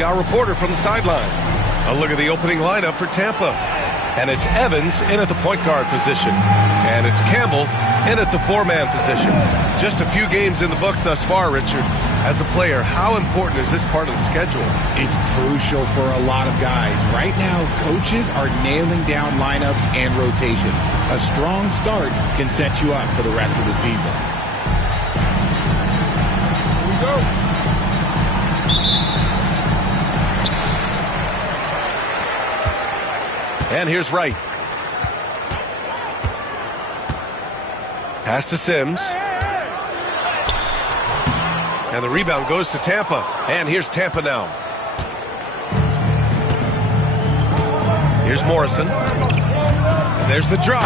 Casey, our reporter from the sideline. A look at the opening lineup for Tampa. And it's Evans in at the point guard position. And it's Campbell in at the four-man position. Just a few games in the books thus far, Richard. As a player, how important is this part of the schedule? It's crucial for a lot of guys. Right now, coaches are nailing down lineups and rotations. A strong start can set you up for the rest of the season. Here we go. And here's Wright. Pass to Sims. And the rebound goes to Tampa. And here's Tampa now. Here's Morrison. And there's the drive.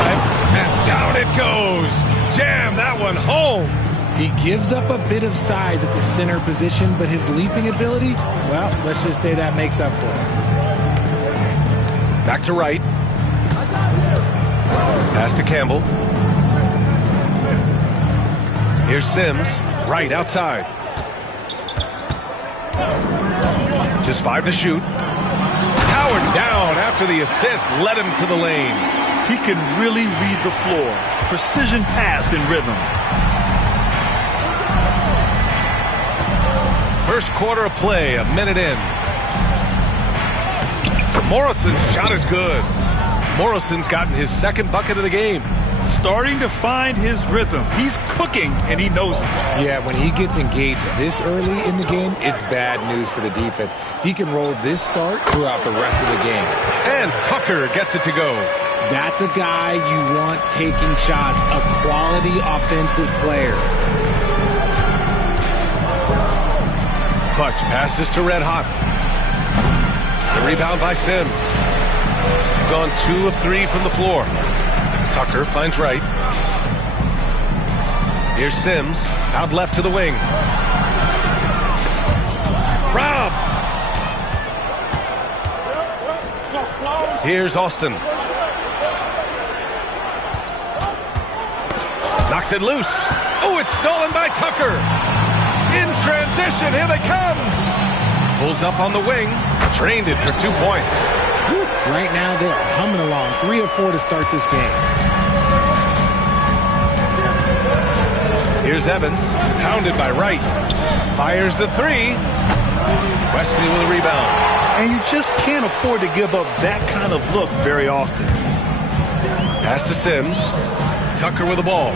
And down it goes. Jam that one home. He gives up a bit of size at the center position, but his leaping ability, well, let's just say that makes up for it. Back to Wright. Pass to Campbell. Here's Sims. Wright outside. Just 5 to shoot. Howard down after the assist. Led him to the lane. He can really read the floor. Precision pass in rhythm. First quarter of play, a minute in. Morrison's shot is good. Morrison's gotten his second bucket of the game. Starting to find his rhythm. He's cooking, and he knows it. Yeah, when he gets engaged this early in the game, it's bad news for the defense. He can roll this start throughout the rest of the game. And Tucker gets it to go. That's a guy you want taking shots, a quality offensive player. Clutch passes to Red Hot. The rebound by Sims. Gone 2 of 3 from the floor. Tucker finds Wright. Here's Sims. Out left to the wing. Robbed. Here's Austin. Knocks it loose. Oh, it's stolen by Tucker. In transition, here they come. Pulls up on the wing. Drained it for 2 points. Right now, they're humming along. 3 of 4 to start this game. Here's Evans. Pounded by Wright. Fires the 3. Wesley with a rebound. And you just can't afford to give up that kind of look very often. Pass to Sims. Tucker with the ball.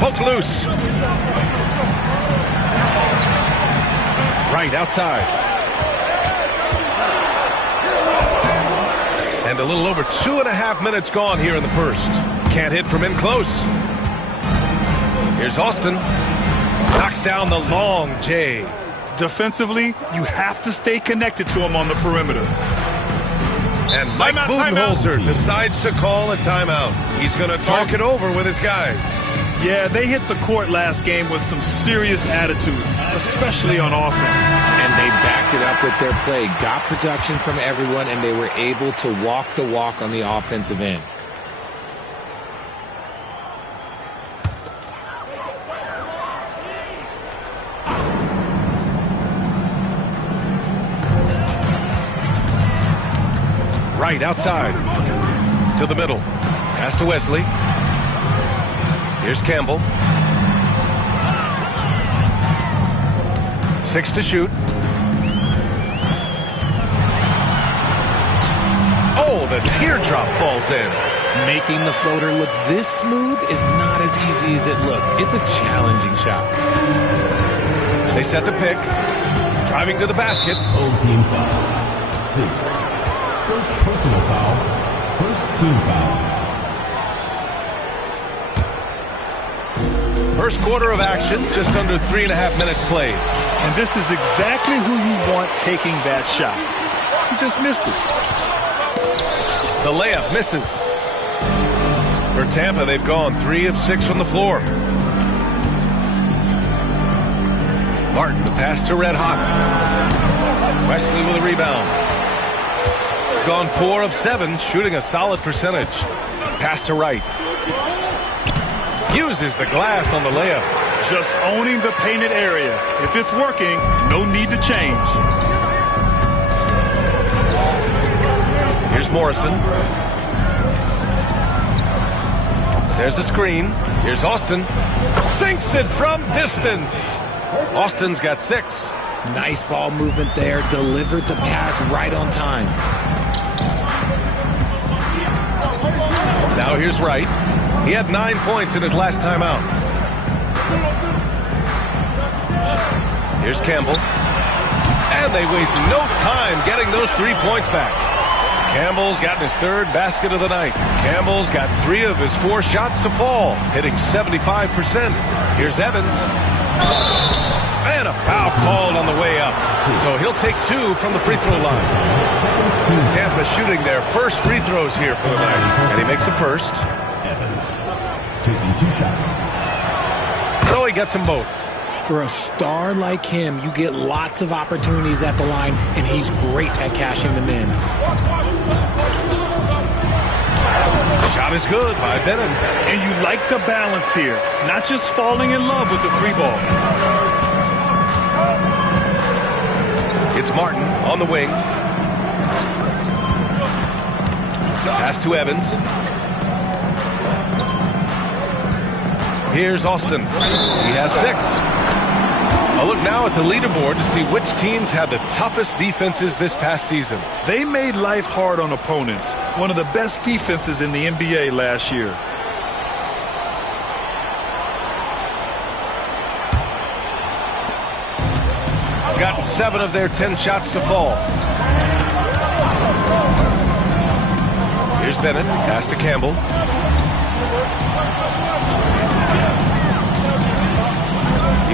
Poke loose. Right outside. And a little over 2.5 minutes gone here in the first. Can't hit from in close. Here's Austin. Knocks down the long J. Defensively, you have to stay connected to him on the perimeter. And Mike Budenholzer decides to call a timeout. He's going to talk it over with his guys. Yeah, they hit the court last game with some serious attitude, especially on offense. And they backed it up with their play, got production from everyone, and they were able to walk the walk on the offensive end. Right outside to the middle. Pass to Wesley. Here's Campbell. 6 to shoot. Oh, the teardrop falls in. Making the floater look this smooth is not as easy as it looks. It's a challenging shot. They set the pick. Driving to the basket. Old team foul. 6. First personal foul. First team foul. First quarter of action, just under 3.5 minutes played. And this is exactly who you want taking that shot. He just missed it. The layup misses. For Tampa, they've gone 3 of 6 from the floor. Martin, the pass to Red Hot. Wesley with a rebound. Gone 4 of 7, shooting a solid percentage. Pass to Wright. Uses the glass on the layup. Just owning the painted area. If it's working, no need to change. Here's Morrison. There's a screen. Here's Austin. Sinks it from distance. Austin's got 6. Nice ball movement there. Delivered the pass right on time. Now here's Wright. He had 9 points in his last time out. Here's Campbell. And they waste no time getting those 3 points back. Campbell's gotten his 3rd basket of the night. Campbell's got 3 of his 4 shots to fall, hitting 75%. Here's Evans. And a foul called on the way up. So he'll take 2 from the free throw line. Tampa shooting their first free throws here for the night. And he makes the first. Evans taking 2 shots. So he gets them both. For a star like him, you get lots of opportunities at the line, and he's great at cashing them in. Shot is good by Bennett. And you like the balance here. Not just falling in love with the 3 ball. It's Martin on the wing. Pass to Evans. Here's Austin. He has 6. A look now at the leaderboard to see which teams had the toughest defenses this past season. They made life hard on opponents. One of the best defenses in the NBA last year. Gotten 7 of their 10 shots to fall. Here's Bennett. Pass to Campbell.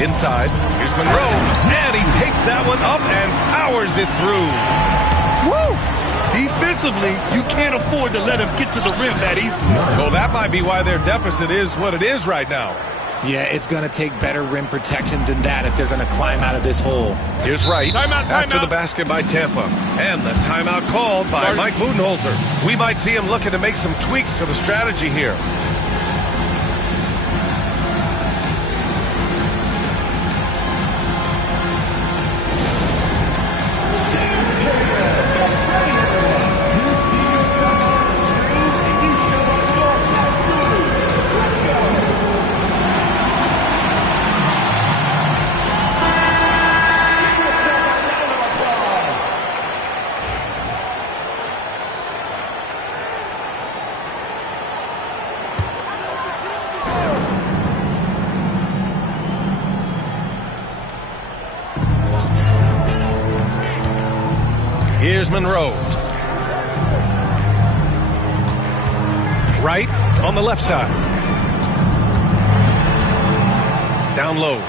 Inside. Here's Monroe. And he takes that one up and powers it through. Woo! Defensively, you can't afford to let him get to the rim that easily. Well, that might be why their deficit is what it is right now. Yeah, it's going to take better rim protection than that if they're going to climb out of this hole. Here's Wright. Timeout. After the basket by Tampa. And the timeout called by Mike Budenholzer. We might see him looking to make some tweaks to the strategy here. Here's Monroe. Wright on the left side. Down low.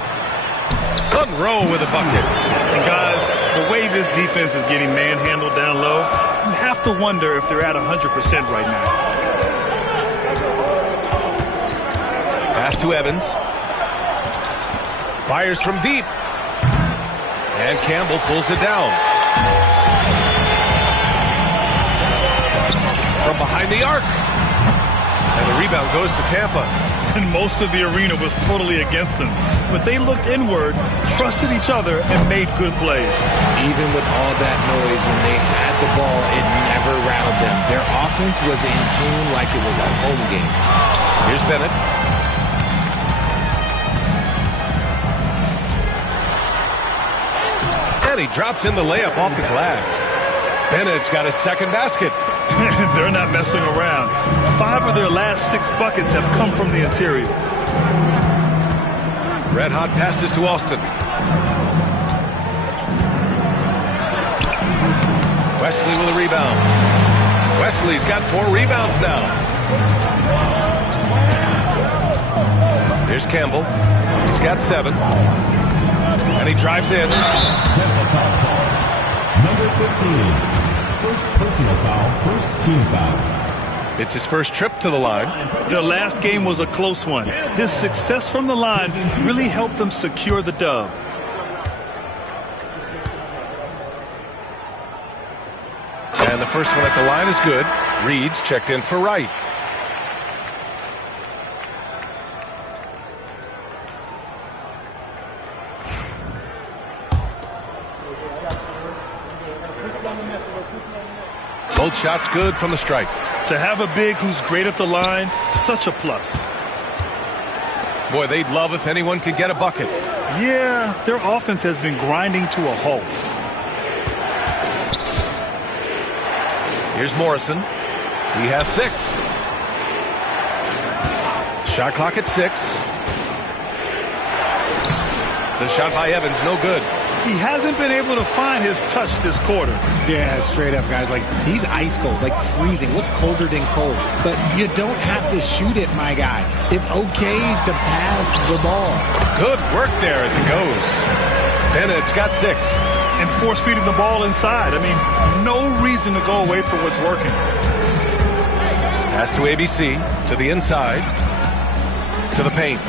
Monroe with a bucket. And guys, the way this defense is getting manhandled down low, you have to wonder if they're at 100% right now. Pass to Evans. Fires from deep. And Campbell pulls it down. From behind the arc. And the rebound goes to Tampa. And most of the arena was totally against them. But they looked inward, trusted each other, and made good plays. Even with all that noise, when they had the ball, it never rattled them. Their offense was in tune like it was a home game. Here's Bennett. And he drops in the layup off the glass. Bennett's got his 2nd basket. They're not messing around. 5 of their last 6 buckets have come from the interior. Red hot passes to Austin. Wesley with a rebound. Wesley's got 4 rebounds now. Here's Campbell. He's got 7. And he drives in. Number 15. First personal foul, first team foul. It's his first trip to the line. The last game was a close one. His success from the line really helped them secure the dub. And the first one at the line is good. Reed's checked in for Wright. Both shots good from the stripe. To have a big who's great at the line, such a plus. Boy, they'd love if anyone could get a bucket. Yeah, their offense has been grinding to a halt. Here's Morrison. He has 6. Shot clock at 6. The shot by Evans, no good. He hasn't been able to find his touch this quarter. Yeah, straight up, guys. Like, he's ice cold, like freezing. What's colder than cold? But you don't have to shoot it, my guy. It's okay to pass the ball. Good work there as it goes. Bennett's got 6. And force feeding the ball inside. I mean, no reason to go away from what's working. Pass to ABC, to the inside, to the paint.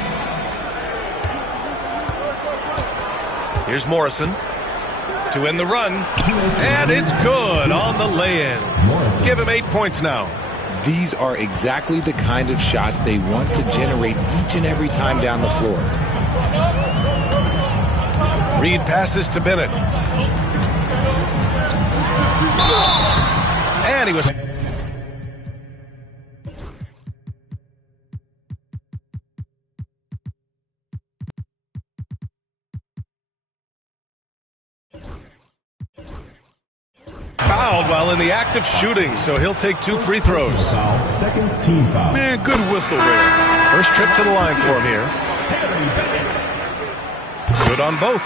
Here's Morrison to end the run, and it's good on the lay-in. Give him 8 points now. These are exactly the kind of shots they want to generate each and every time down the floor. Reed passes to Bennett. And he was... fouled while in the act of shooting, so he'll take 2 free throws. Second team foul. Man, good whistle there. First trip to the line for him here. Good on both.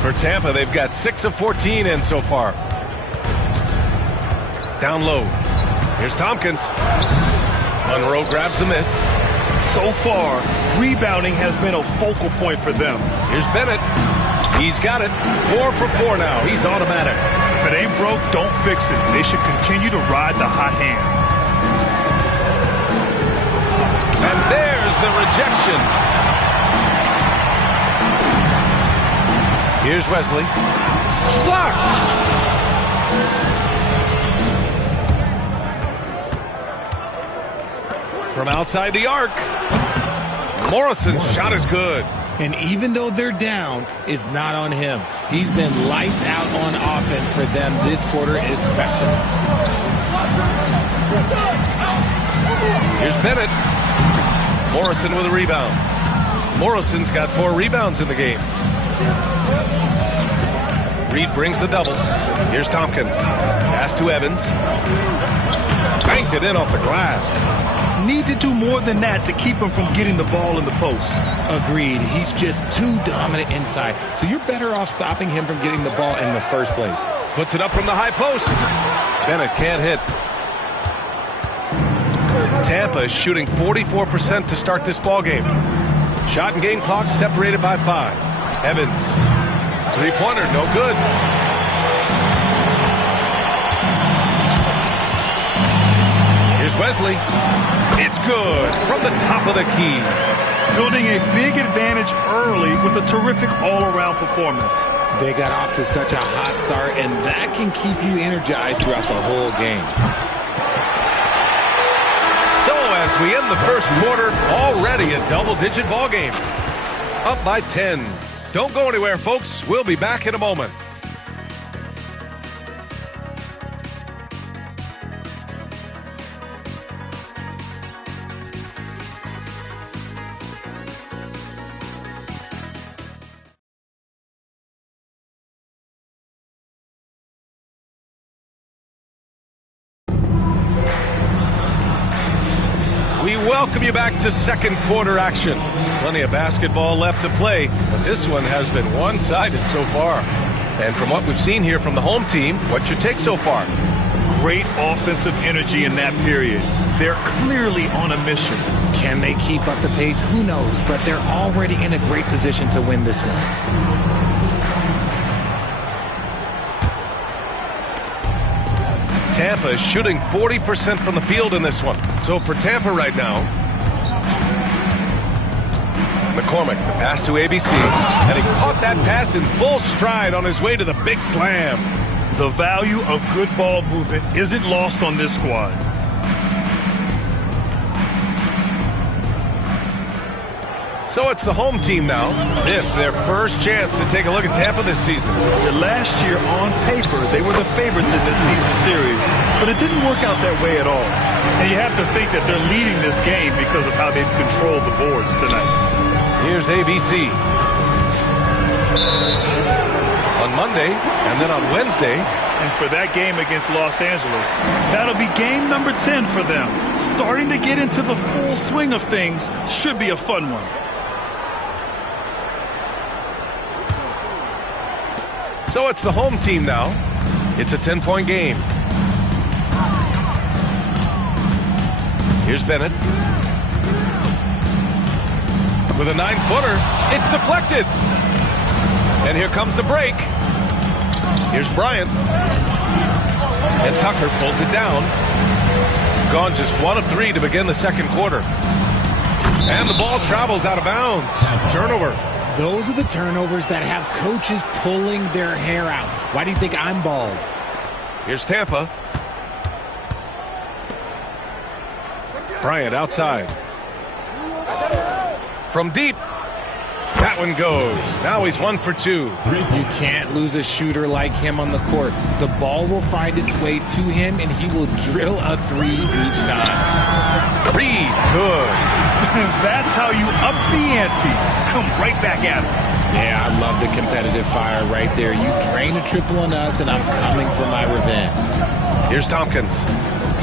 For Tampa, they've got 6 of 14 in so far. Down low. Here's Tompkins. Monroe grabs the miss. So far, rebounding has been a focal point for them. Here's Bennett. He's got it. 4 for 4 now. He's automatic. If it ain't broke, don't fix it. They should continue to ride the hot hand. And there's the rejection. Here's Wesley. Blocked. From outside the arc. Morrison's shot is good. And even though they're down, it's not on him. He's been lights out on offense for them this quarter especially. Here's Bennett. Morrison with a rebound. Morrison's got 4 rebounds in the game. Reed brings the double. Here's Tompkins. Pass to Evans. Banked it in off the glass. Need to do more than that to keep him from getting the ball in the post. Agreed. He's just too dominant inside. So you're better off stopping him from getting the ball in the first place. Puts it up from the high post. Bennett can't hit. Tampa is shooting 44% to start this ball game. Shot and game clock separated by 5. Evans. Three-pointer, no good. Here's Wesley. It's good from the top of the key. Building a big advantage early with a terrific all-around performance. They got off to such a hot start, and that can keep you energized throughout the whole game. So as we end the first quarter, already a double-digit ball game. Up by 10. Don't go anywhere, folks. We'll be back in a moment. We welcome you back to second quarter action. Plenty of basketball left to play, but this one has been one-sided so far. And from what we've seen here from the home team, what's your take so far? Great offensive energy in that period. They're clearly on a mission. Can they keep up the pace? Who knows? But they're already in a great position to win this one. Tampa is shooting 40% from the field in this one. So for Tampa right now, McCormick, the pass to ABC, and he caught that pass in full stride on his way to the big slam. The value of good ball movement isn't lost on this squad. So it's the home team now. This, their first chance to take a look at Tampa this season. Last year, on paper, they were the favorites in this season series, but it didn't work out that way at all. And you have to think that they're leading this game because of how they've controlled the boards tonight. Here's ABC. On Monday, and then on Wednesday. And for that game against Los Angeles, that'll be game number 10 for them. Starting to get into the full swing of things should be a fun one. So it's the home team now. It's a 10-point game. Here's Bennett. With a 9-footer, it's deflected. And here comes the break. Here's Bryant. And Tucker pulls it down. Gone just 1 of 3 to begin the second quarter. And the ball travels out of bounds. Turnover. Those are the turnovers that have coaches pulling their hair out. Why do you think I'm bald? Here's Tampa. Bryant outside. From deep. That one goes. Now he's 1 for 2. You can't lose a shooter like him on the court. The ball will find its way to him, and he will drill a 3 each time. 3, good. That's how you up the ante. Come right back at him. Yeah, I love the competitive fire right there. You drain a triple on us, and I'm coming for my revenge. Here's Tompkins.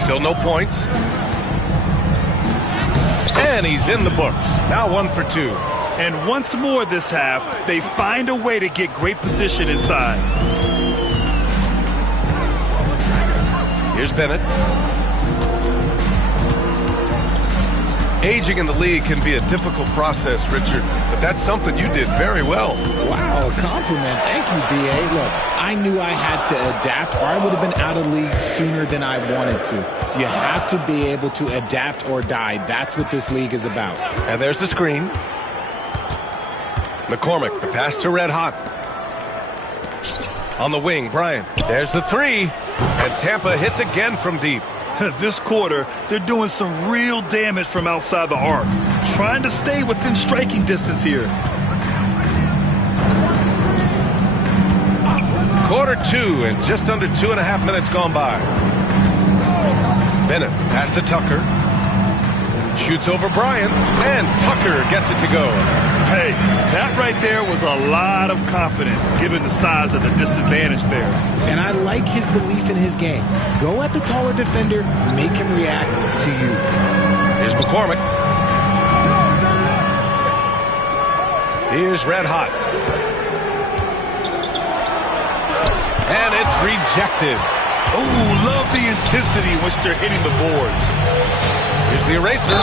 Still no points. And he's in the books. Now 1 for 2. And once more this half, they find a way to get great position inside. Here's Bennett. Aging in the league can be a difficult process, Richard, but that's something you did very well. Wow, a compliment. Thank you, B.A. Look, I knew I had to adapt, or I would have been out of league sooner than I wanted to. You have to be able to adapt or die. That's what this league is about. And there's the screen. McCormick, the pass to Red Hot. On the wing, Bryant. There's the 3. And Tampa hits again from deep. This quarter, they're doing some real damage from outside the arc. Trying to stay within striking distance here. Quarter 2 and just under 2.5 minutes gone by. Bennett, pass to Tucker. Shoots over Bryant, and Tucker gets it to go. Hey, that right there was a lot of confidence, given the size of the disadvantage there. And I like his belief in his game. Go at the taller defender, make him react to you. Here's McCormick. Here's Red Hot. And it's rejected. Oh, love the intensity in which they're hitting the boards. Here's the eraser.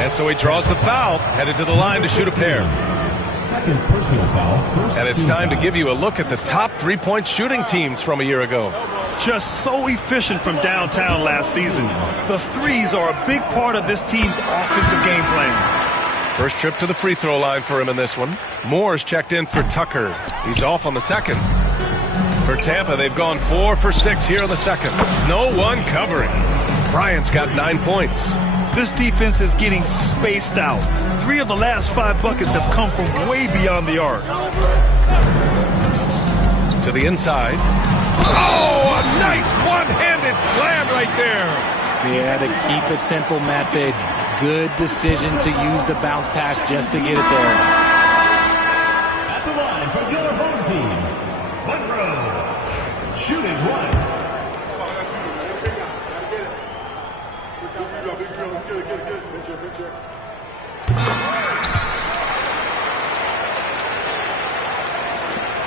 And so he draws the foul, headed to the line to shoot a pair. Second personal foul. And it's time to give you a look at the top 3-point shooting teams from a year ago. Just so efficient from downtown last season. The threes are a big part of this team's offensive game plan. First trip to the free throw line for him in this one. Moore's checked in for Tucker. He's off on the second. For Tampa, they've gone 4 for 6 here in the second. No one covering. Bryant's got 9 points. This defense is getting spaced out. 3 of the last 5 buckets have come from way beyond the arc. To the inside. Oh, a nice one-handed slam right there. Yeah, the keep it simple method. Good decision to use the bounce pass just to get it there. At the line for your home team, Monroe. Shooting 1.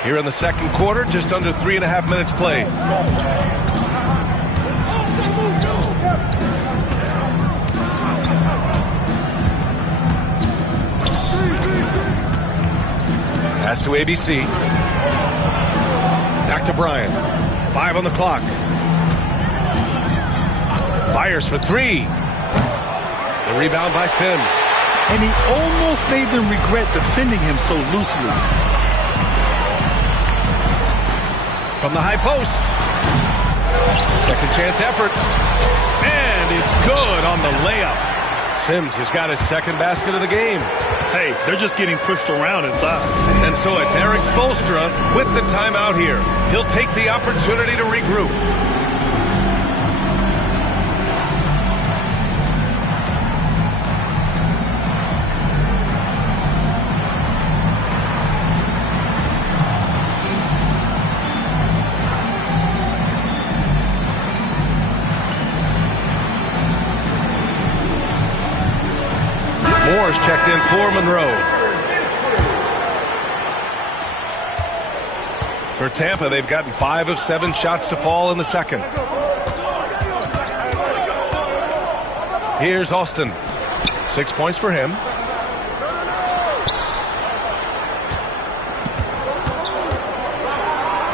Here in the second quarter, just under 3.5 minutes played. Pass to ABC. Back to Bryant. 5 on the clock. Fires for 3. The rebound by Sims. And he almost made them regret defending him so loosely. From the high post. Second chance effort. And it's good on the layup. Sims has got his second basket of the game. Hey, they're just getting pushed around inside. And so it's Eric Spoelstra with the timeout here. He'll take the opportunity to regroup. Moore's checked in for Monroe. For Tampa, they've gotten 5 of 7 shots to fall in the second. Here's Austin. 6 points for him.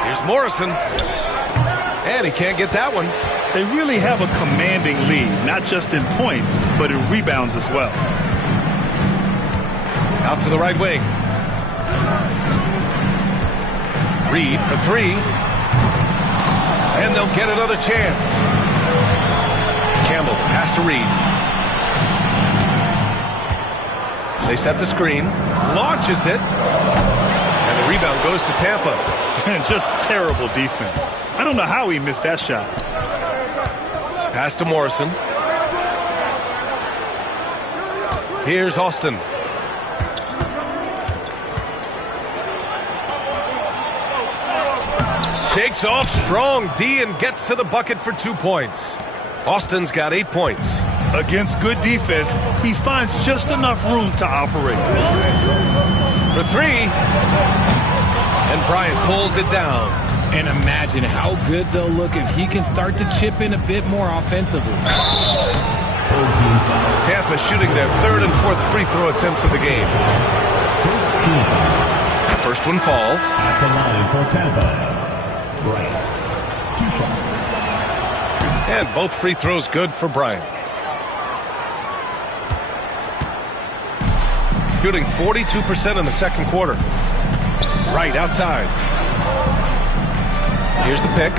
Here's Morrison. And he can't get that one. They really have a commanding lead, not just in points, but in rebounds as well. Out to the right wing. Reed for 3. And they'll get another chance. Campbell, pass to Reed. They set the screen. Launches it. And the rebound goes to Tampa. Just terrible defense. I don't know how he missed that shot. Pass to Morrison. Here's Austin. Shakes off strong D and gets to the bucket for 2 points. Austin's got 8 points. Against good defense, he finds just enough room to operate. For 3. And Bryant pulls it down. And imagine how good they'll look if he can start to chip in a bit more offensively. Tampa shooting their 3rd and 4th free throw attempts of the game. The first one falls. At the line for Tampa. Bryant, 2 shots. And both free throws good for Bryant. Shooting 42% in the second quarter. Right outside. Here's the pick.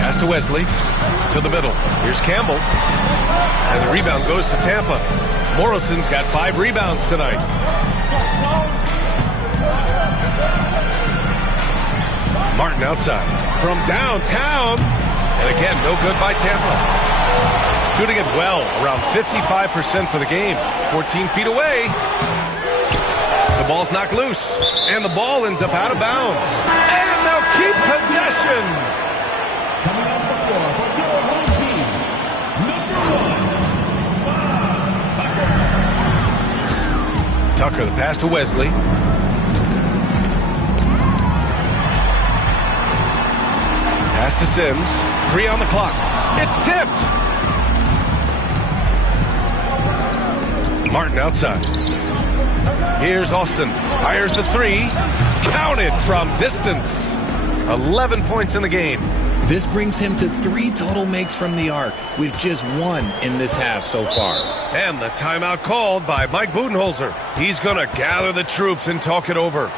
Pass to Wesley. To the middle. Here's Campbell. And the rebound goes to Tampa. Morrison's got 5 rebounds tonight. Martin outside. From downtown. And again, no good by Tampa. Shooting it well. Around 55% for the game. 14 feet away. The ball's knocked loose. And the ball ends up out of bounds. And they'll keep possession. Coming off the floor for your home team, number 1, Tucker. Tucker, the pass to Wesley. Pass to Sims. 3 on the clock. It's tipped. Martin outside. Here's Austin. Fires the 3. Counted from distance. 11 points in the game. This brings him to 3 total makes from the arc, with just 1 in this half so far. And the timeout called by Mike Budenholzer. He's going to gather the troops and talk it over.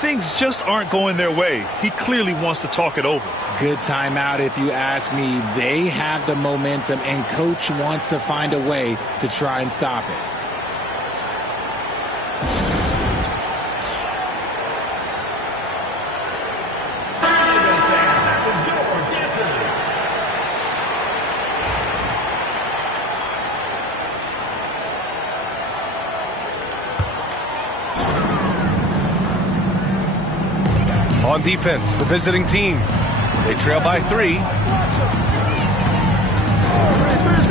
Things just aren't going their way. He clearly wants to talk it over. Good timeout if you ask me. They have the momentum, and Coach wants to find a way to try and stop it. On defense, the visiting team. They trail by 3.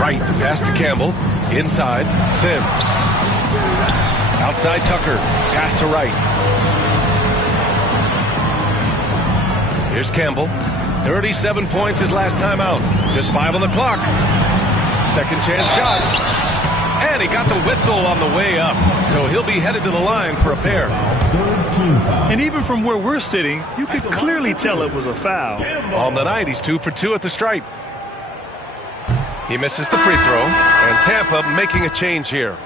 Right, the pass to Campbell. Inside, Sims. Outside, Tucker. Pass to Wright. Here's Campbell. 37 points his last time out. Just 5 on the clock. Second chance shot. And he got the whistle on the way up. So he'll be headed to the line for a pair. And even from where we're sitting, you could clearly tell it was a foul. On the night, he's 2 for 2 at the stripe. He misses the free throw. And Tampa making a change here.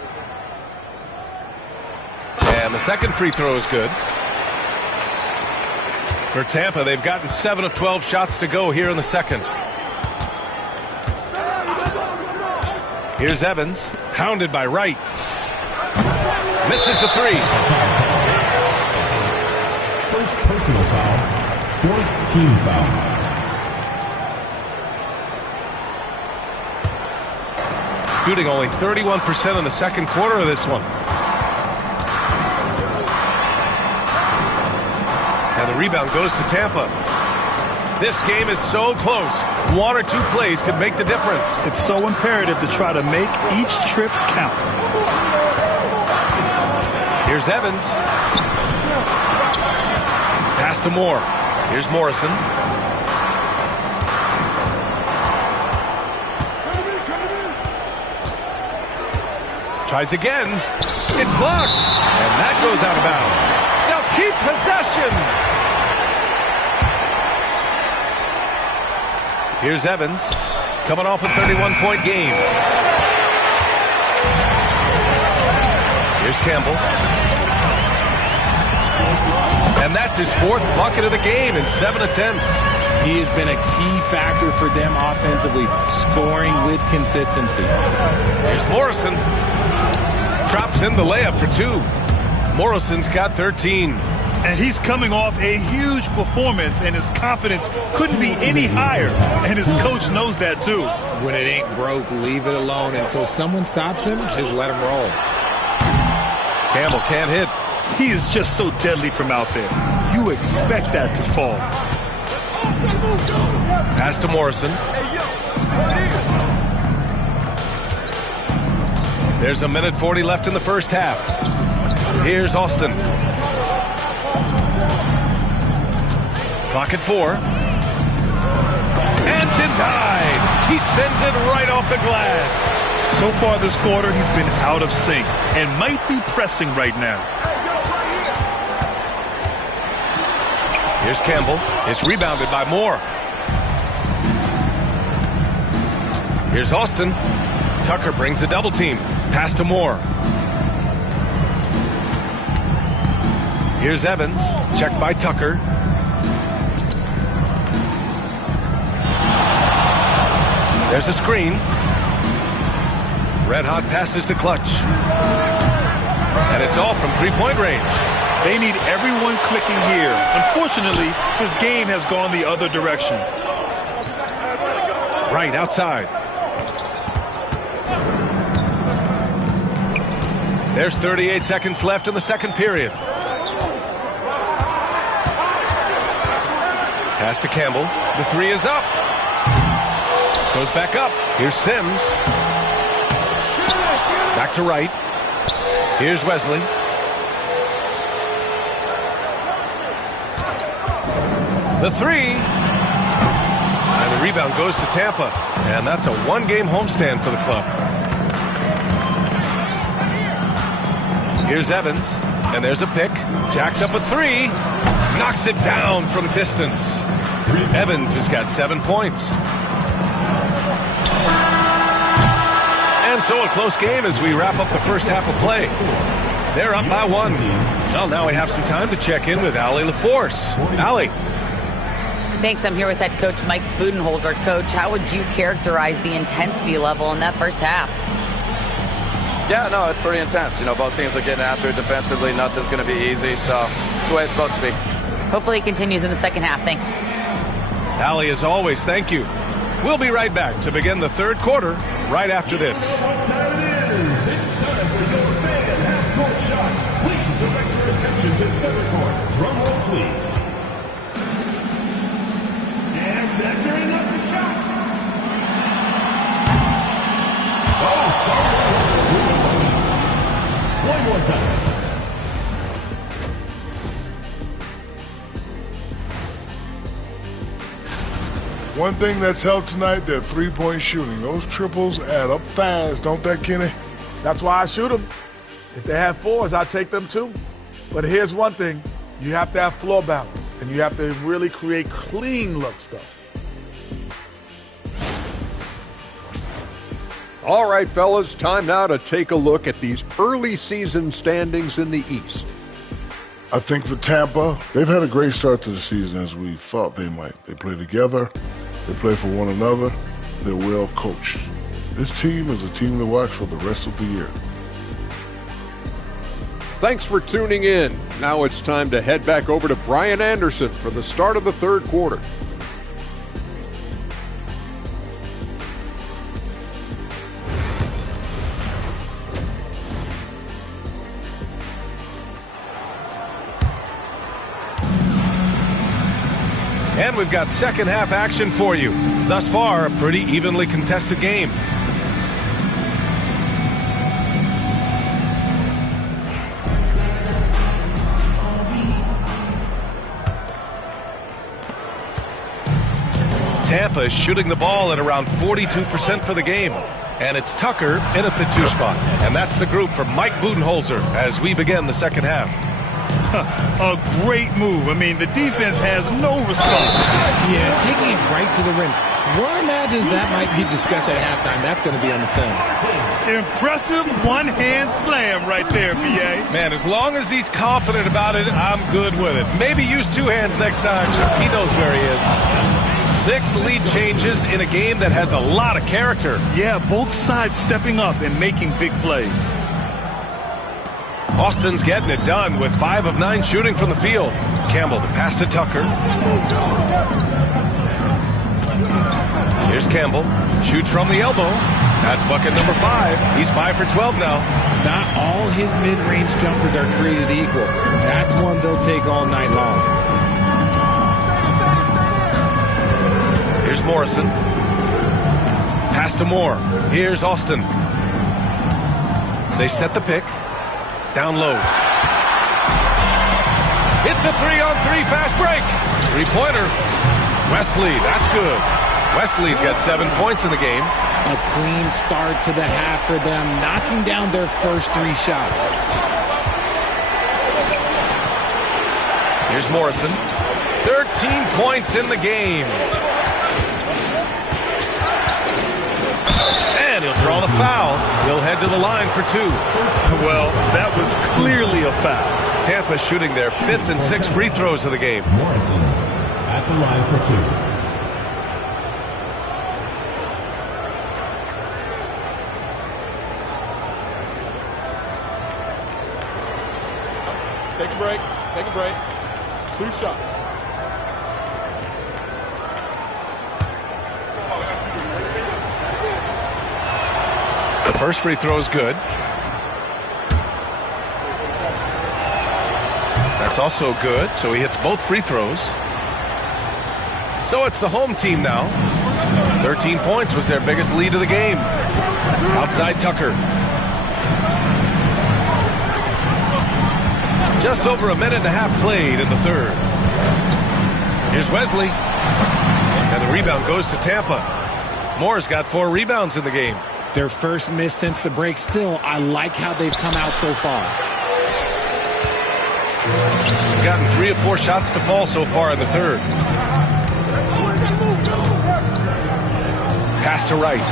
And the second free throw is good. For Tampa, they've gotten 7 of 12 shots to go here in the second. Here's Evans, hounded by Wright. Misses the three. First personal foul, fourth team foul. Shooting only 31% in the second quarter of this one. And the rebound goes to Tampa. This game is so close. One or two plays could make the difference. It's so imperative to try to make each trip count. Here's Evans. Pass to Moore. Here's Morrison. Tries again. It's blocked. And that goes out of bounds. They'll keep possession. Here's Evans. Coming off a 31-point game. Here's Campbell. And that's his fourth bucket of the game in 7 attempts. He has been a key factor for them offensively, scoring with consistency. Here's Morrison. Drops in the layup for two. Morrison's got 13. And he's coming off a huge performance, and his confidence couldn't be any higher. And his coach knows that, too. When it ain't broke, leave it alone. Until someone stops him, just let him roll. Campbell can't hit. He is just so deadly from out there. You expect that to fall. Pass to Morrison. There's 1:40 left in the first half. Here's Austin. Clock at 4. And denied. He sends it right off the glass. So far this quarter, he's been out of sync and might be pressing right now. Here's Campbell. It's rebounded by Moore. Here's Austin. Tucker brings a double team. Pass to Moore. Here's Evans. Checked by Tucker. There's a screen. Red hot passes to Clutch. And it's all from three-point range. They need everyone clicking here. Unfortunately, his game has gone the other direction. Right outside. There's 38 seconds left in the second period. Pass to Campbell. The three is up. Goes back up. Here's Sims. Back to right. Here's Wesley. The three. And the rebound goes to Tampa. And that's a one-game homestand for the club. Here's Evans. And there's a pick. Jacks up a three. Knocks it down from distance. Evans has got 7 points. And so a close game as we wrap up the first half of play. They're up by 1. Well, now we have some time to check in with Allie LaForce. Allie. Thanks. I'm here with head coach Mike Budenholzer. Coach, how would you characterize the intensity level in that first half? Yeah, no, it's pretty intense. You know, both teams are getting after it defensively. Nothing's going to be easy, so it's the way it's supposed to be. Hopefully it continues in the second half. Thanks. Allie, as always, thank you. We'll be right back to begin the third quarter right after this. What time it is? It's time for your fan half-court shot. Please direct your attention to center court. Drum roll, please. And that's your enough the shot. Oh, sorry. One more time. One thing that's helped tonight, their three-point shooting. Those triples add up fast, don't they, Kenny? That's why I shoot them. If they have fours, I take them too. But here's one thing. You have to have floor balance, and you have to really create clean looks, though. All right, fellas, time now to take a look at these early season standings in the East. I think for Tampa, they've had a great start to the season as we thought they might. They play together. They play for one another. They're well coached. This team is a team to watch for the rest of the year. Thanks for tuning in. Now it's time to head back over to Brian Anderson for the start of the third quarter. And we've got second half action for you. Thus far, a pretty evenly contested game. Tampa is shooting the ball at around 42% for the game. And it's Tucker in at the 2 spot. And that's the group for Mike Budenholzer as we begin the second half. A great move. I mean, the defense has no response. Yeah, taking it right to the rim. One imagines that might be discussed at halftime. That's going to be on the film. Impressive one-hand slam right there, B.A. Man, as long as he's confident about it, I'm good with it. Maybe use 2 hands next time. He knows where he is. 6 lead changes in a game that has a lot of character. Yeah, both sides stepping up and making big plays. Austin's getting it done with 5 of 9 shooting from the field. Campbell, the pass to Tucker. Here's Campbell. Shoots from the elbow. That's bucket number 5. He's 5 for 12 now. Not all his mid-range jumpers are created equal. That's one they'll take all night long. Here's Morrison. Pass to Moore. Here's Austin. They set the pick. Down low. It's a 3-on-3 fast break. 3-pointer. Wesley, that's good. Wesley's got 7 points in the game. A clean start to the half for them, knocking down their first 3 shots. Here's Morrison. 13 points in the game. And he'll draw the foul. He'll head to the line for 2. Well, that was clearly a foul. Tampa shooting their 5th and 6th free throws of the game. Morrison at the line for 2. Take a break. Take a break. 2 shots. The first free throw is good. That's also good, so he hits both free throws. So it's the home team now. 13 points was their biggest lead of the game. Outside Tucker. Just over a minute and a half played in the third. Here's Wesley. And the rebound goes to Tampa. Moore's got 4 rebounds in the game. Their first miss since the break. Still, I like how they've come out so far. They've gotten 3 of 4 shots to fall so far in the third. Pass to Wright.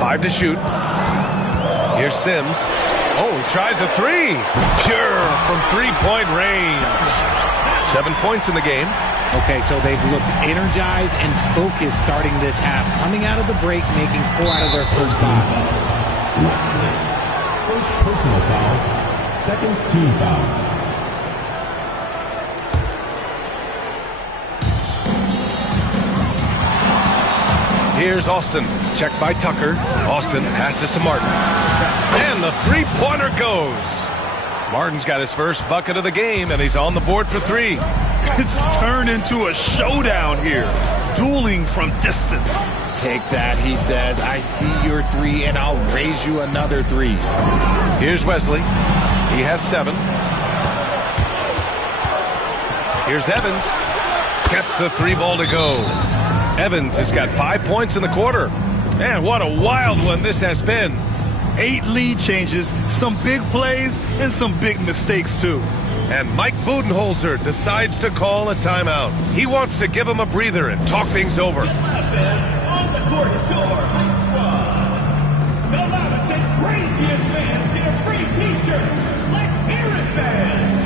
Five to shoot. Here's Sims. Oh, he tries a 3. Pure from 3-point range. 7 points in the game. Okay, so they've looked energized and focused starting this half, coming out of the break, making 4 out of their first 5. Wesley, first personal foul, second team foul. Here's Austin. Checked by Tucker. Austin passes to Martin. And the 3-pointer goes. Martin's got his first bucket of the game, and he's on the board for 3. It's turned into a showdown here. Dueling from distance. Take that, he says. I see your 3, and I'll raise you another 3. Here's Wesley. He has 7. Here's Evans. Gets the 3 ball to go. Evans has got 5 points in the quarter. Man, what a wild one this has been. 8 lead changes, some big plays, and some big mistakes, too. And Mike Budenholzer decides to call a timeout. He wants to give him a breather and talk things over. On the court, your high squad. The loudest and craziest fans get a free t-shirt. Let's hear it, fans.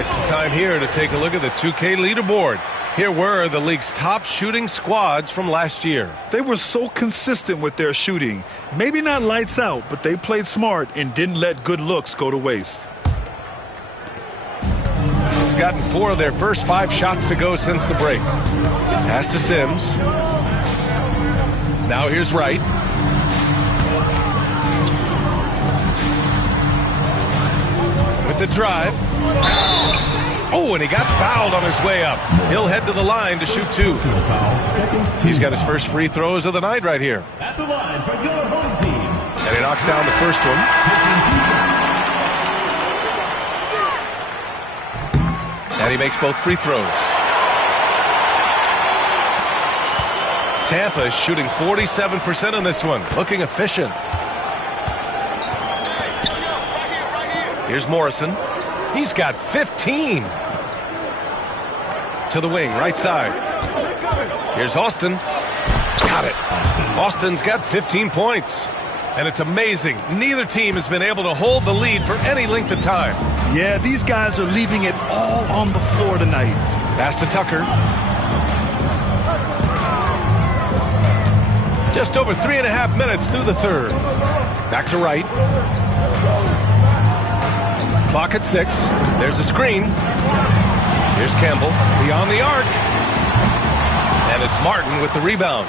right, some time here to take a look at the 2K leaderboard. Here were the league's top shooting squads from last year. They were so consistent with their shooting. Maybe not lights out, but they played smart and didn't let good looks go to waste. They've gotten 4 of their first 5 shots to go since the break. Pass to Sims. Now here's Wright. With the drive. Oh, and he got fouled on his way up. He'll head to the line to shoot 2. He's got his first free throws of the night right here. At the line for your home team. And he knocks down the first one. And he makes both free throws. Tampa is shooting 47% on this one. Looking efficient. Here's Morrison. He's got 15. To the wing, right side. Here's Austin. Got it. Austin's got 15 points. And it's amazing. Neither team has been able to hold the lead for any length of time. Yeah, these guys are leaving it all on the floor tonight. Pass to Tucker. Just over 3.5 minutes through the third. Back to Wright. Clock at 6. There's a screen. Here's Campbell. Beyond the arc. And it's Martin with the rebound.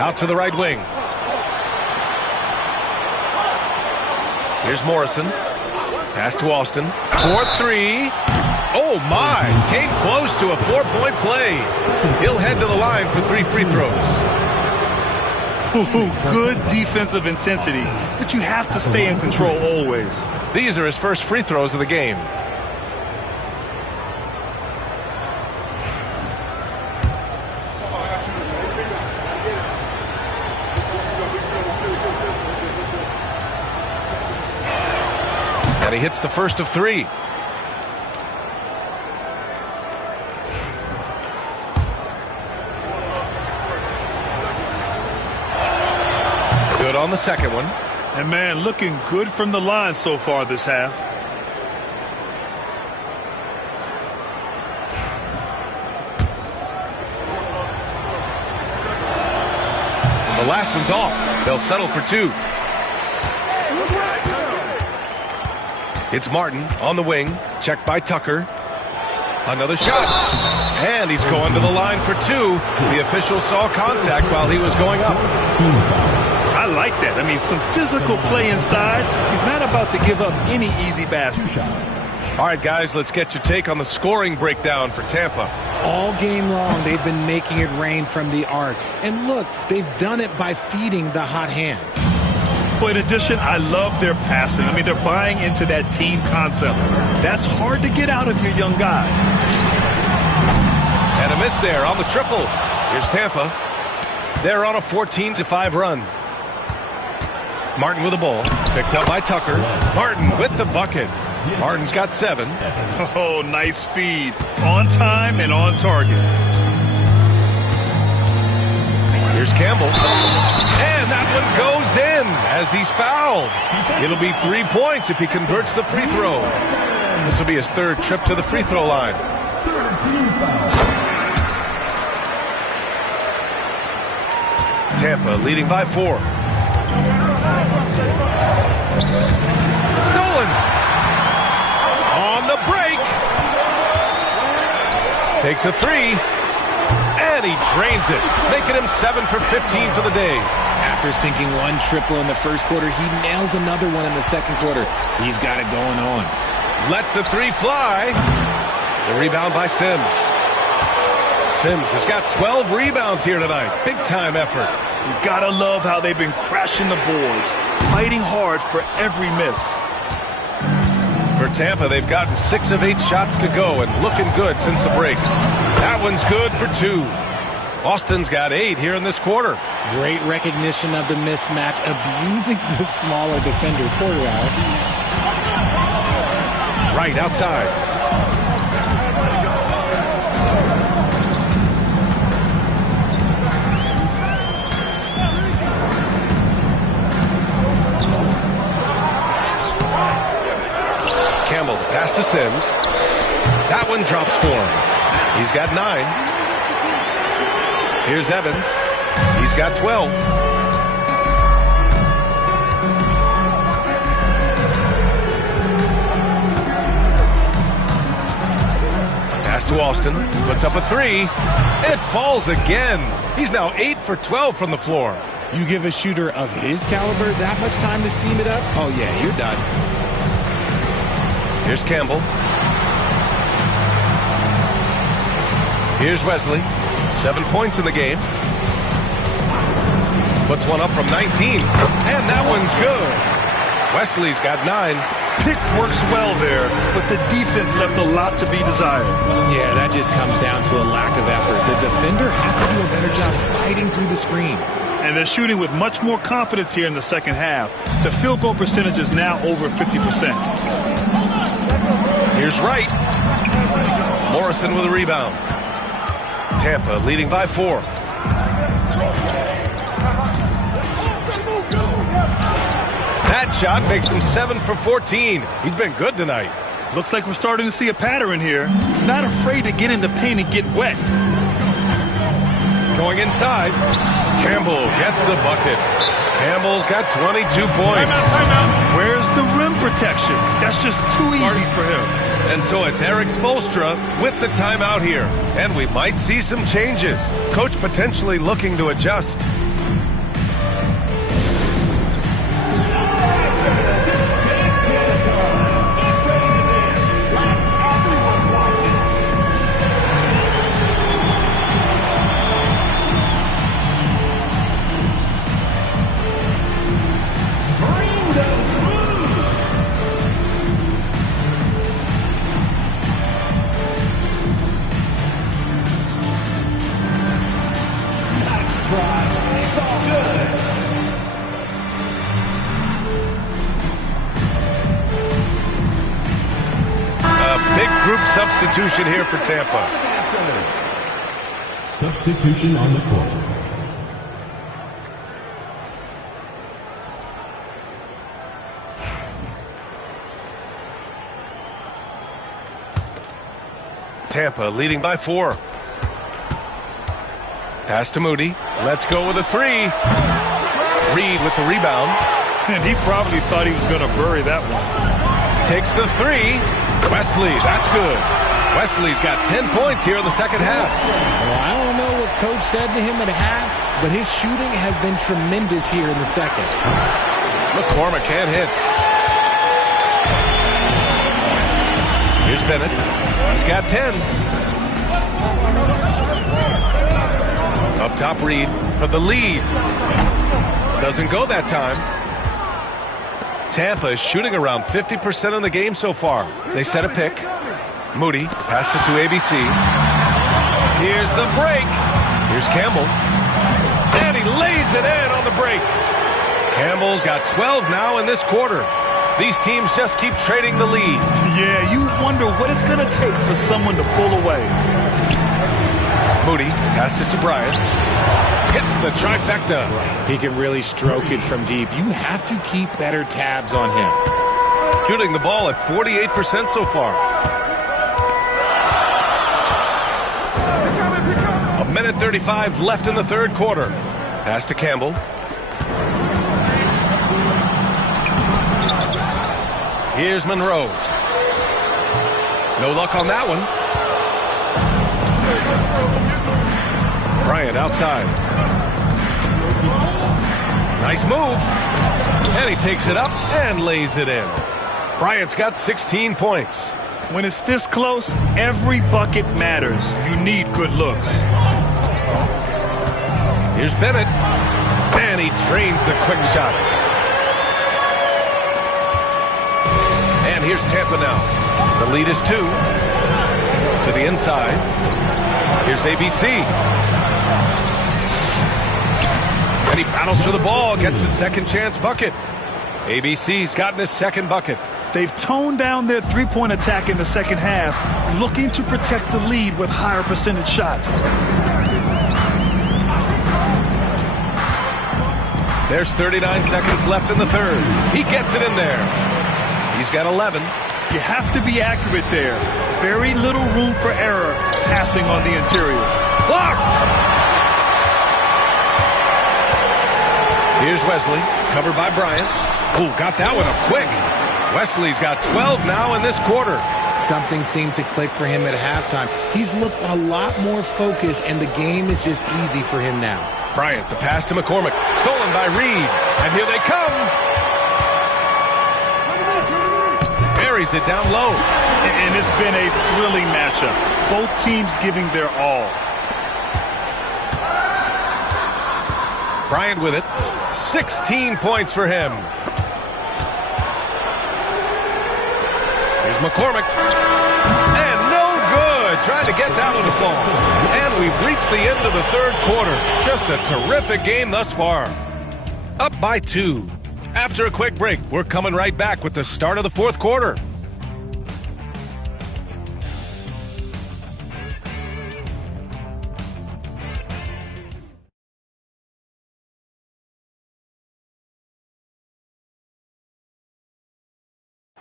Out to the right wing. Here's Morrison. Pass to Austin. 4-3. Oh, my. Came close to a 4-point play. He'll head to the line for 3 free throws. Ooh, good defensive intensity, but you have to stay in control always. These are his first free throws of the game. And he hits the first of 3. Good on the second one. And man, looking good from the line so far this half. And the last one's off. They'll settle for 2. It's Martin on the wing. Checked by Tucker. Another shot. And he's going to the line for 2. The official saw contact while he was going up. I like that. I mean, some physical play inside. He's not about to give up any easy baskets. All right, guys, let's get your take on the scoring breakdown for Tampa. All game long, they've been making it rain from the arc. And look, they've done it by feeding the hot hands. But in addition, I love their passing. I mean, they're buying into that team concept. That's hard to get out of your young guys. And a miss there on the triple. Here's Tampa. They're on a 14-5 run. Martin with the ball. Picked up by Tucker. Martin with the bucket. Martin's got 7. Oh, nice feed. On time and on target. Here's Campbell. And that one goes in as he's fouled. It'll be 3 points if he converts the free throw. This will be his 3rd trip to the free throw line. Tampa leading by 4. Stolen. On the break. Takes a 3. And he drains it, making him 7 for 15 for the day. After sinking 1 triple in the first quarter, he nails another one in the second quarter. He's got it going on. Lets the 3 fly. The rebound by Sims. Sims has got 12 rebounds here tonight. Big time effort. You gotta love how they've been crashing the boards, fighting hard for every miss. For Tampa, they've gotten 6 of 8 shots to go and looking good since the break. That one's good for 2. Austin's got 8 here in this quarter. Great recognition of the mismatch, abusing the smaller defender. Porter out. Right outside. Sims. That one drops for him. He's got 9. Here's Evans. He's got 12. Pass to Austin. Puts up a 3. It falls again. He's now 8 for 12 from the floor. You give a shooter of his caliber that much time to seam it up? Oh, yeah, you're done. Here's Campbell. Here's Wesley. 7 points in the game. Puts one up from 19. And that one's good. Wesley's got 9. Pick works well there, but the defense left a lot to be desired. Yeah, that just comes down to a lack of effort. The defender has to do a better job fighting through the screen. And they're shooting with much more confidence here in the second half. The field goal percentage is now over 50%. Here's Wright. Morrison with a rebound. Tampa leading by 4. That shot makes him 7 for 14. He's been good tonight. Looks like we're starting to see a pattern here. Not afraid to get in the paint and get wet. Going inside. Campbell gets the bucket. Campbell's got 22 points. Timeout. Where's the rim protection? That's just too easy for him. And so it's Eric Spoelstra with the timeout here. And we might see some changes. Coach potentially looking to adjust. Substitution here for Tampa. Substitution on the court. Tampa leading by 4. Pass to Moody. Let's go with a 3. Reed with the rebound. And he probably thought he was going to bury that one. Takes the 3. Wesley, that's good. Wesley's got 10 points here in the second half. Well, I don't know what Coach said to him at half, but his shooting has been tremendous here in the second. McCormick can't hit. Here's Bennett. He's got 10. Up top, Reed for the lead. Doesn't go that time. Tampa is shooting around 50% in the game so far. They set a pick. Moody passes to ABC. Here's the break. Here's Campbell. And he lays it in on the break. Campbell's got 12 now in this quarter. These teams just keep trading the lead. Yeah, you wonder what it's going to take for someone to pull away. Moody passes to Bryant. Hits the trifecta. He can really stroke it from deep. You have to keep better tabs on him. Shooting the ball at 48% so far. A minute 35 left in the third quarter. Pass to Campbell. Here's Monroe. No luck on that one. Bryant outside. Nice move. And he takes it up and lays it in. Bryant's got 16 points. When it's this close, every bucket matters. You need good looks. Here's Bennett. And he drains the quick shot. And here's Tampa now. The lead is 2. To the inside. Here's ABC. And he battles for the ball, gets the second chance bucket. ABC's gotten his second bucket. They've toned down their three-point attack in the second half, looking to protect the lead with higher percentage shots. There's 39 seconds left in the third. He gets it in there. He's got 11. You have to be accurate there. Very little room for error passing on the interior. Blocked! Here's Wesley, covered by Bryant. Ooh, got that one up quick. Wesley's got 12 now in this quarter. Something seemed to click for him at halftime. He's looked a lot more focused, and the game is just easy for him now. Bryant, the pass to McCormick. Stolen by Reed. And here they come. Buries it down low. And it's been a thrilling matchup. Both teams giving their all. Bryant with it. 16 points for him. Here's McCormick. And no good. Trying to get that one to fall. And we've reached the end of the third quarter. Just a terrific game thus far. Up by 2. After a quick break, we're coming right back with the start of the fourth quarter.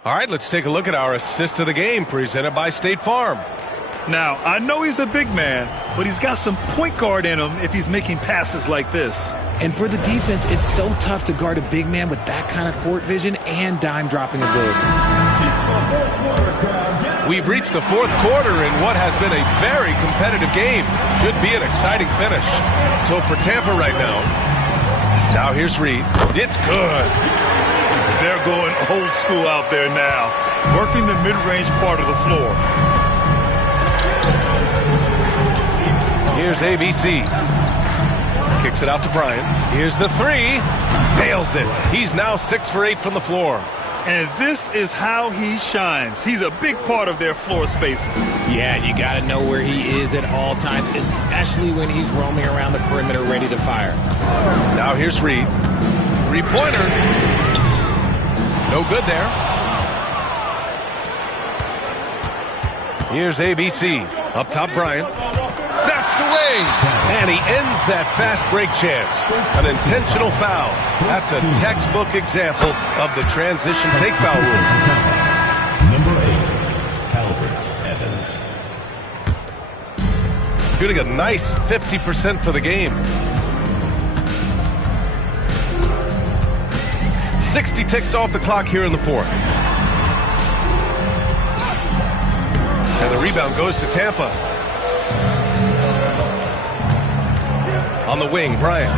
All right, let's take a look at our assist of the game presented by State Farm. Now, I know he's a big man, but he's got some point guard in him if he's making passes like this. And for the defense, it's so tough to guard a big man with that kind of court vision and dime-dropping ability. We've reached the fourth quarter in what has been a very competitive game. Should be an exciting finish. So for Tampa right now here's Reed. It's good. They're going old school out there now, working the mid-range part of the floor. Here's ABC. Kicks it out to Bryant. Here's the 3. Nails it. He's now 6 for 8 from the floor. And this is how he shines. He's a big part of their floor spacing. Yeah, you got to know where he is at all times, especially when he's roaming around the perimeter ready to fire. Now here's Reed. 3-pointer. No good there. Here's ABC. Up top, Bryant. Snatched away. And he ends that fast break chance. An intentional foul. That's a textbook example of the transition take foul rule. Number 8, Albert Evans. Shooting a nice 50% for the game. 60 ticks off the clock here in the fourth. And the rebound goes to Tampa. On the wing, Bryant.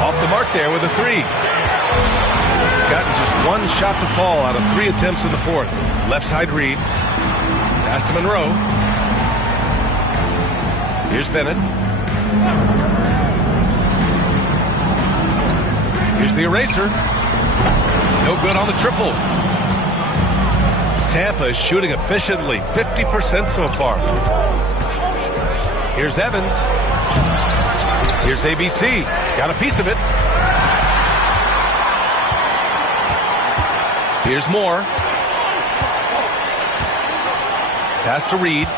Off the mark there with a 3. Gotten just one shot to fall out of 3 attempts in the fourth. Left side Reed. Pass to Monroe. Here's Bennett. Here's the eraser. No good on the triple. Tampa is shooting efficiently, 50% so far. Here's Evans. Here's ABC. Got a piece of it. Here's Moore. Pass to Reed.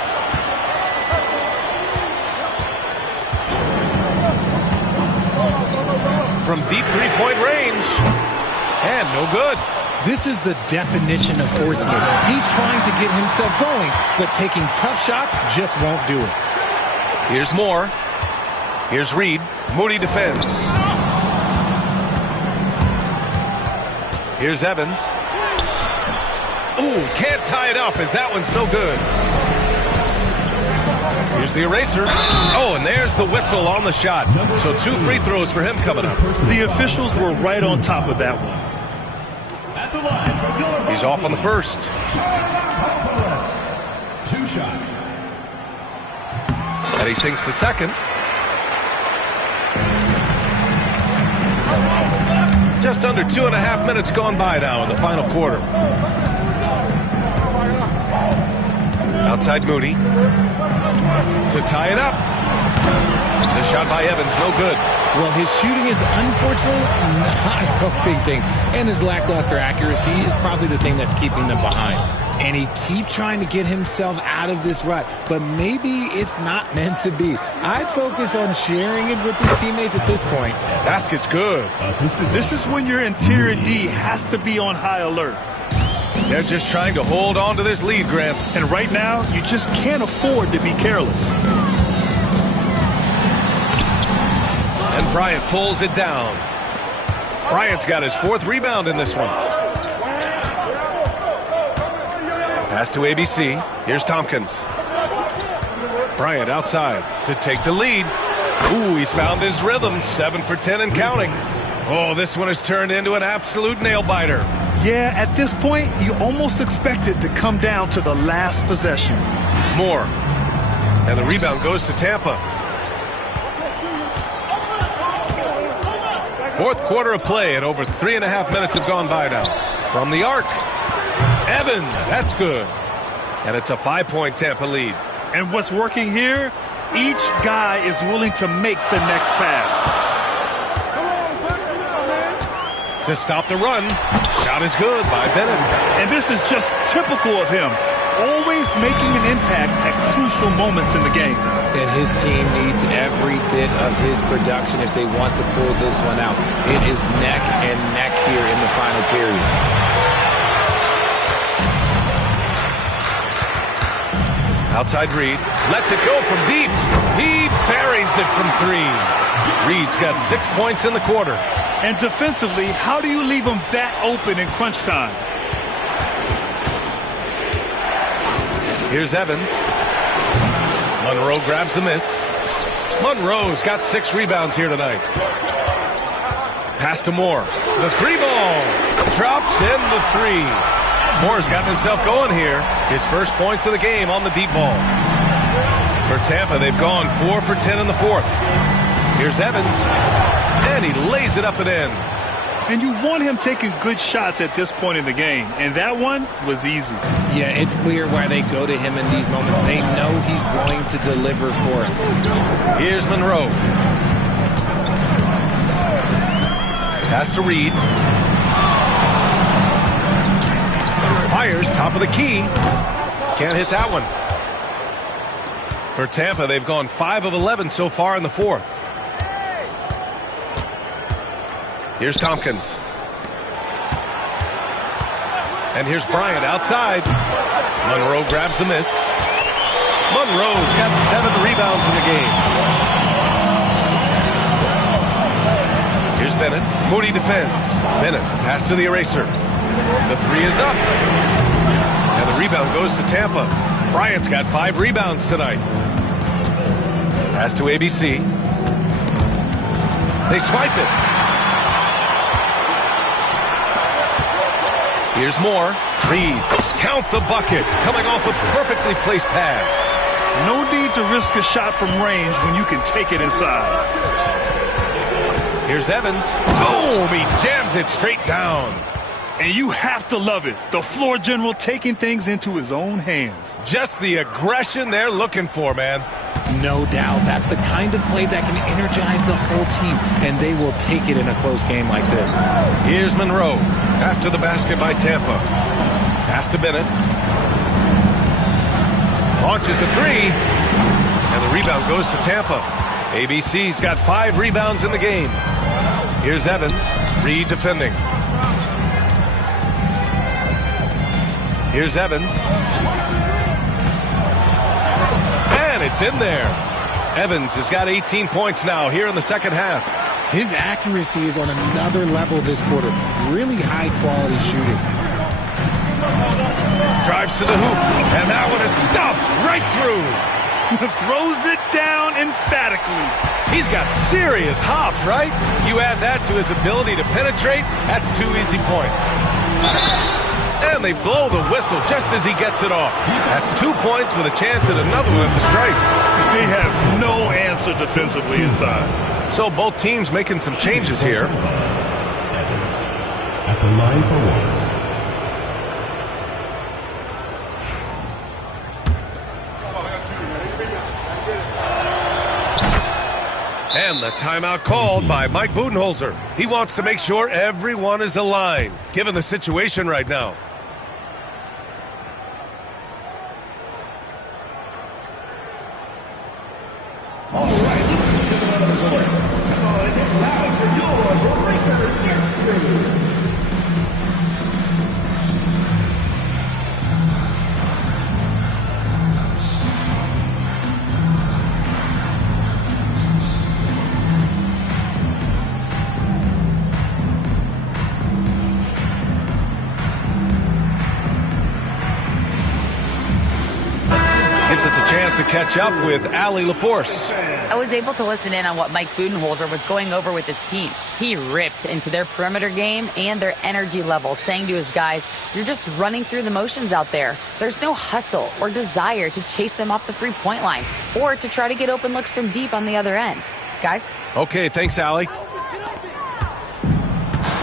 From deep three-point range. And no good. This is the definition of forcing it. He's trying to get himself going, but taking tough shots just won't do it. Here's Moore. Here's Reed. Moody defends. Here's Evans. Ooh, can't tie it up as that one's no good. Here's the eraser. Oh, and there's the whistle on the shot. So 2 free throws for him coming up. The officials were right on top of that one. He's off on the first. 2 shots. And he sinks the second. Just under 2.5 minutes gone by now in the final quarter. Outside Moody. To tie it up. The shot by Evans, no good. Well, his shooting is unfortunately not a big thing. And his lackluster accuracy is probably the thing that's keeping them behind. And he keeps trying to get himself out of this rut. But maybe it's not meant to be. I'd focus on sharing it with his teammates at this point. Basket's good. This is when your interior D has to be on high alert. They're just trying to hold on to this lead, Grant. And right now, you just can't afford to be careless. And Bryant pulls it down. Bryant's got his 4th rebound in this one. Pass to ABC. Here's Tompkins. Bryant outside to take the lead. Ooh, he's found his rhythm. 7 for 10 and counting. Oh, this one has turned into an absolute nail-biter. Yeah, at this point, you almost expect it to come down to the last possession. Moore. And the rebound goes to Tampa. 4th quarter of play, and over 3.5 minutes have gone by now. From the arc. Evans, that's good. And it's a 5-point Tampa lead. And what's working here, each guy is willing to make the next pass. To stop the run, shot is good by Bennett. And this is just typical of him, always making an impact at crucial moments in the game. And his team needs every bit of his production if they want to pull this one out. It is neck and neck here in the final period. Outside Reed, lets it go from deep. He buries it from 3. Reed's got 6 points in the quarter. And defensively, how do you leave him that open in crunch time? Here's Evans. Monroe grabs the miss. Monroe's got 6 rebounds here tonight. Pass to Moore. The 3 ball. Drops in the 3. Moore's gotten himself going here. His first points of the game on the deep ball. For Tampa, they've gone 4 for 10 in the 4th. Here's Evans. And he lays it up and in. And you want him taking good shots at this point in the game. And that one was easy. Yeah, it's clear why they go to him in these moments. They know he's going to deliver for him. Here's Monroe. Pass to Reed. Fires, top of the key. Can't hit that one. For Tampa, they've gone 5 of 11 so far in the 4th. Here's Tompkins. And here's Bryant outside. Monroe grabs the miss. Monroe's got 7 rebounds in the game. Here's Bennett. Moody defends. Bennett, pass to the eraser. The 3 is up. And the rebound goes to Tampa. Bryant's got 5 rebounds tonight. Pass to ABC. They swipe it. Here's Moore. Reed. Count the bucket. Coming off a perfectly placed pass. No need to risk a shot from range when you can take it inside. Here's Evans. Boom! He jams it straight down. And you have to love it. The floor general taking things into his own hands. Just the aggression they're looking for, man. No doubt. That's the kind of play that can energize the whole team, and they will take it in a close game like this. Here's Monroe. After the basket by Tampa. Pass to Bennett. Launches a 3. And the rebound goes to Tampa. ABC's got 5 rebounds in the game. Here's Evans. Reed defending. Here's Evans. And it's in there. Evans has got 18 points now here in the second half. His accuracy is on another level this quarter. Really high quality shooting. Drives to the hoop. And that one is stuffed right through. Throws it down emphatically. He's got serious hop, right? You add that to his ability to penetrate, that's 2 easy points. And they blow the whistle just as he gets it off. That's 2 points with a chance at another one at the stripe. They have no answer defensively inside. So both teams making some changes here. Evans at the line for 1. And the timeout called by Mike Budenholzer. He wants to make sure everyone is aligned, given the situation right now. All right, let's get them on the board. Come on, get loud for your breaker history. has a chance to catch up with Allie LaForce. I was able to listen in on what Mike Budenholzer was going over with his team. He ripped into their perimeter game and their energy level, saying to his guys, you're just running through the motions out there. There's no hustle or desire to chase them off the three-point line or to try to get open looks from deep on the other end. Guys? Okay, thanks, Allie.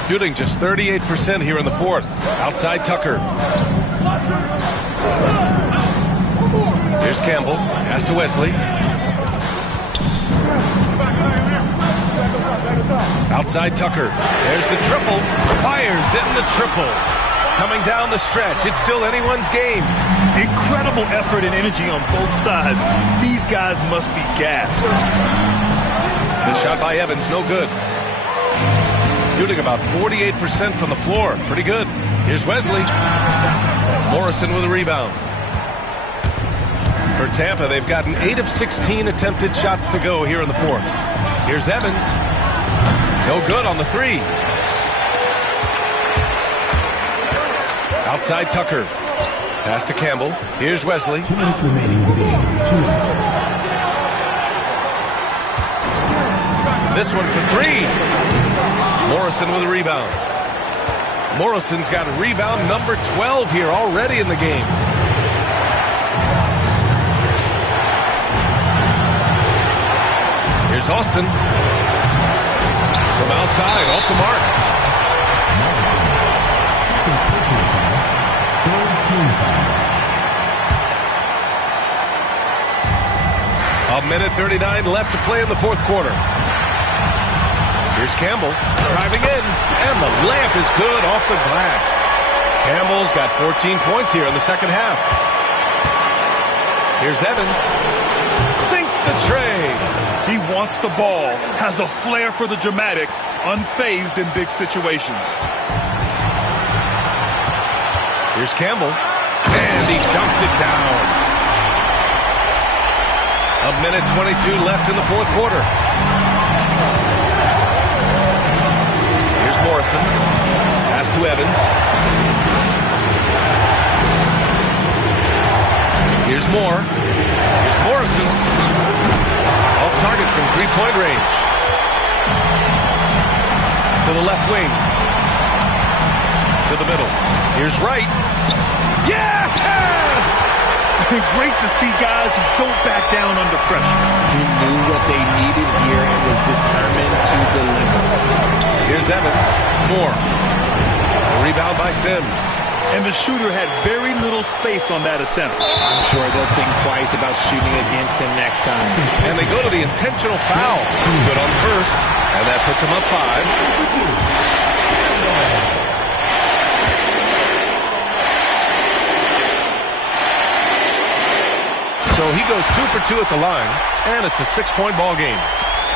Shooting just 38% here in the fourth. Outside Tucker. Here's Campbell. Pass to Wesley. Outside Tucker. There's the triple. Fires in the triple. Coming down the stretch. It's still anyone's game. Incredible effort and energy on both sides. These guys must be gassed. The shot by Evans, no good. Shooting about 48% from the floor. Pretty good. Here's Wesley. Morrison with a rebound. For Tampa, they've gotten 8 of 16 attempted shots to go here in the fourth. Here's Evans. No good on the three. Outside Tucker. Pass to Campbell. Here's Wesley. 2 minutes remaining in the game. 2 minutes. This one for three. Morrison with a rebound. Morrison's got a rebound number 12 here already in the game. Here's Austin. From outside, off the mark. Second personal foul. Third team foul. A minute 39 left to play in the fourth quarter. Here's Campbell driving in, and the layup is good off the glass. Campbell's got 14 points here in the second half. Here's Evans. Sinks the tray. He wants the ball, has a flair for the dramatic, unfazed in big situations. Here's Campbell, and he dunks it down. A minute 22 left in the fourth quarter. Here's Morrison. Pass to Evans. Here's Moore. Here's Morrison. Off target from three-point range. To the left wing. To the middle. Here's Wright. Yes! Great to see guys who don't back down under pressure. He knew what they needed here and was determined to deliver. Here's Evans. Moore. A rebound by Sims. And the shooter had very little space on that attempt. I'm sure they'll think twice about shooting against him next time. And they go to the intentional foul. Good on first. And that puts him up 5. So he goes 2 for 2 at the line, and it's a 6-point ball game.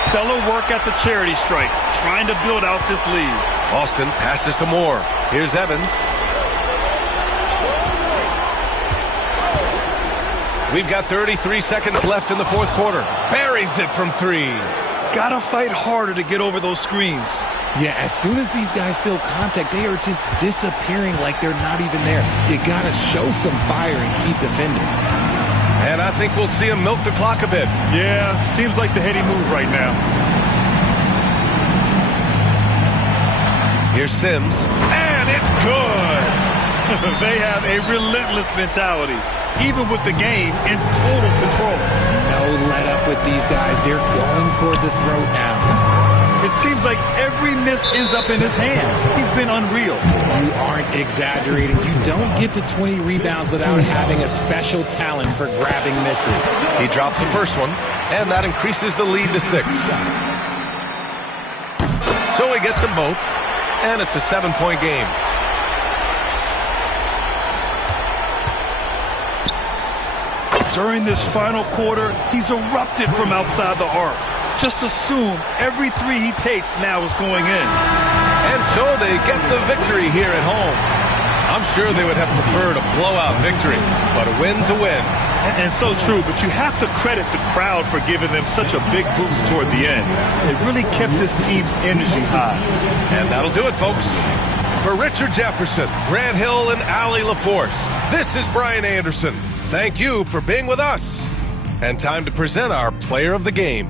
Stellar work at the charity stripe, trying to build out this lead. Austin passes to Moore. Here's Evans. We've got 33 seconds left in the fourth quarter. Buries it from 3. Gotta fight harder to get over those screens. Yeah, as soon as these guys feel contact, they are just disappearing like they're not even there. You gotta show some fire and keep defending. And I think we'll see him milk the clock a bit. Yeah, seems like the heady move right now. Here's Sims. And it's good! They have a relentless mentality, even with the game in total control. No let up with these guys. They're going for the throat now. It seems like every miss ends up in his hands. He's been unreal. You aren't exaggerating. You don't get to 20 rebounds without having a special talent for grabbing misses. He drops the first one, and that increases the lead to 6. So he gets them both, and it's a 7-point game. During this final quarter, he's erupted from outside the arc. Just assume every three he takes now is going in. And so they get the victory here at home. I'm sure they would have preferred a blowout victory, but a win's a win. And so true, but you have to credit the crowd for giving them such a big boost toward the end. It really kept this team's energy high. And that'll do it, folks. For Richard Jefferson, Grant Hill, and Allie LaForce, this is Brian Anderson. Thank you for being with us. And time to present our player of the game.